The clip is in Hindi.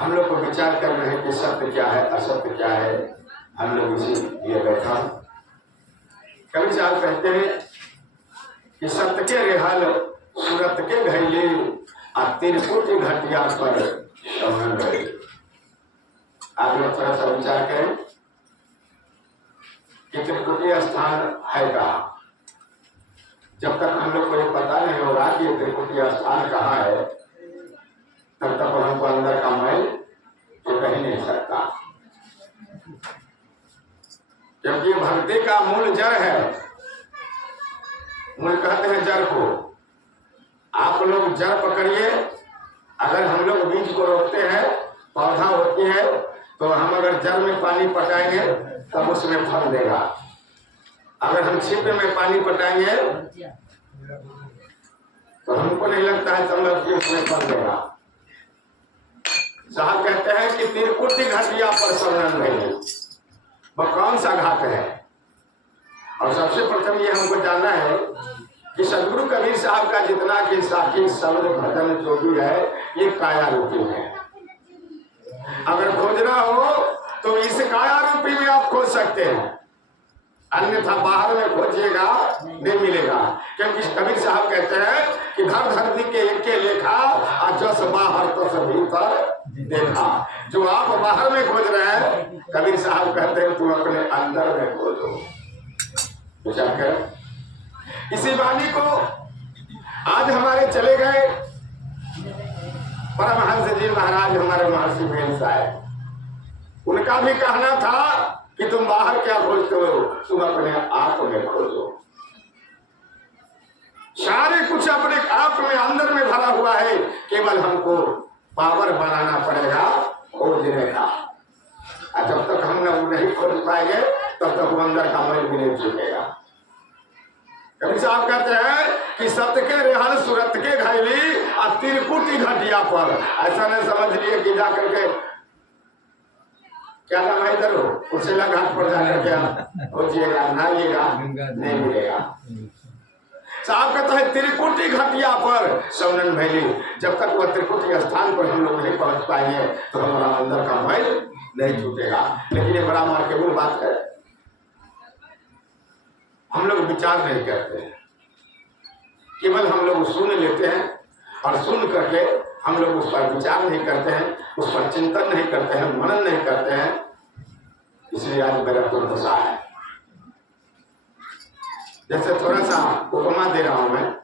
हम लोग को विचार कर रहे हैं कि सत्य क्या है, असत्य क्या है। हम लोग इसी लिए बैठा। कवि साहब कहते हैं कि सत्य के रेहाल सूरत के घैले आ तिरकुट घटिया पर शवन गए। आप लोग थोड़ा सा विचार करें कि त्रिकुटीय स्थान है कहाँ। जब तक हम लोग को ये पता नहीं होगा कि ये त्रिकुटीय स्थान कहाँ है, तब तक हमको अंदर का मैल तो कह नहीं सकता। क्योंकि भक्ति का मूल जड़ है। मूल कहते हैं जड़ को। आप लोग जड़ पकड़िए। अगर हम लोग बीज को रोकते हैं, पौधा होती है, तो हम अगर जड़ में पानी पटाएंगे तब उसमें फल देगा। अगर हम छिपे में पानी पटाएंगे तो हमको नहीं लगता है संभव कि उसमें फल देगा। साहब कहते हैं कि तिरकुटी घटिया पर शरण नहीं। वह कौन सा घाट है? और सबसे प्रथम ये हमको जानना है कि सदगुरु कबीर साहब का जितना कि साखी शब्द भजन जो भी है, ये काया रूपी है। अगर खोजना हो तो इस काया रूपी में आप खोज सकते हैं, अन्यथा बाहर में खोजिएगा नहीं मिलेगा। क्योंकि कबीर साहब कहते हैं कि धर धरती के एक के लेखा और जस बाहर तस भीतर देखा। जो आप बाहर में खोज रहे हैं, कबीर साहब कहते हैं तुम अपने अंदर में खोजो। विचार कर। इसी वाणी को आज हमारे चले गए परमहंस जी महाराज, हमारे महर्षि भेल साहब, उनका भी कहना था कि तुम बाहर क्या खोजते हो, तुम अपने आप में खोजो। सारे कुछ अपने आप में अंदर में भरा हुआ है, केवल हमको पावर बनाना पड़ेगा खोजने का। और जब तक हम नहीं खोज पाएंगे तब तक वो अंदर का मन भी नहीं छूटेगा। कवि साहब कहते हैं कि सत्य के रेहल सूरत के घैली और तिरकुटी घटिया पर। ऐसा नहीं समझ लिए कि जाकर के क्या नाम है इधर हो कुर्सेला घाट पर जाकर क्या खोजिएगा, नहाइएगा, नहीं मिलेगा। साहब कहता है त्रिकुटी घटिया पर शवनन भैली। जब तक वह त्रिकुटी स्थान पर हम लोग नहीं पहुंच पाएंगे तो हमारा अंदर का मैल नहीं छूटेगा। लेकिन ये बड़ा मार्केबल बात है, हम लोग विचार नहीं करते हैं, केवल हम लोग सुन लेते हैं और सुन करके हम लोग उस पर विचार नहीं करते हैं, उस पर चिंतन नहीं करते हैं, मनन नहीं करते हैं। इसलिए आज मेरा दुर्दशा है। जैसे थोड़ा सा उपमा दे रहा हूं मैं